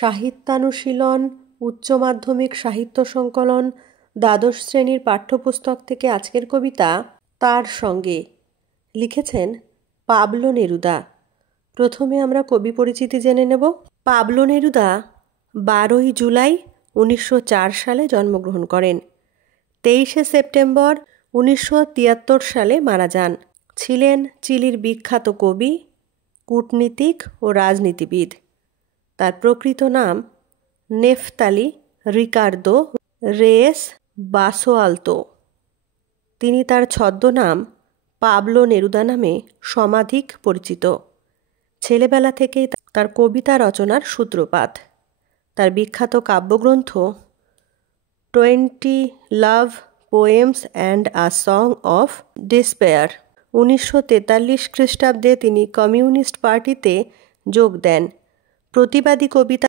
সাহিত্যানুশীলন উচ্চ মাধ্যমিক সাহিত্য সংকলন দ্বাদশ শ্রেণীর পাঠ্যপুস্তক থেকে আজকের কবিতা তার সঙ্গে। লিখেছেন পাবলো নেরুদা। প্রথমে আমরা কবি পরিচিতি জেনে নেব। পাবলো নেরুদা 12ই জুলাই 1904 সালে জন্মগ্রহণ করেন। 23শে সেপ্টেম্বর 1973 সালে মারা যান। ছিলেন চিলির বিখ্যাত কবি, কূটনীতিক ও রাজনীতিবিদ। তার প্রকৃত নাম নেফতালি রিকার্দো রেয়েস বাসোয়ালতো। তিনি তার ছদ্মনাম পাবলো নেরুদা নামে সমাধিক পরিচিত। ছেলেবেলা থেকেই তার কবিতা রচনার সূত্রপাত। তার বিখ্যাত কাব্যগ্রন্থ 20 love poems and a song of despair. 1943 খ্রিস্টাব্দে তিনি কমিউনিস্ট পার্টিতে যোগ দেন। প্রতিবাদী কবিতা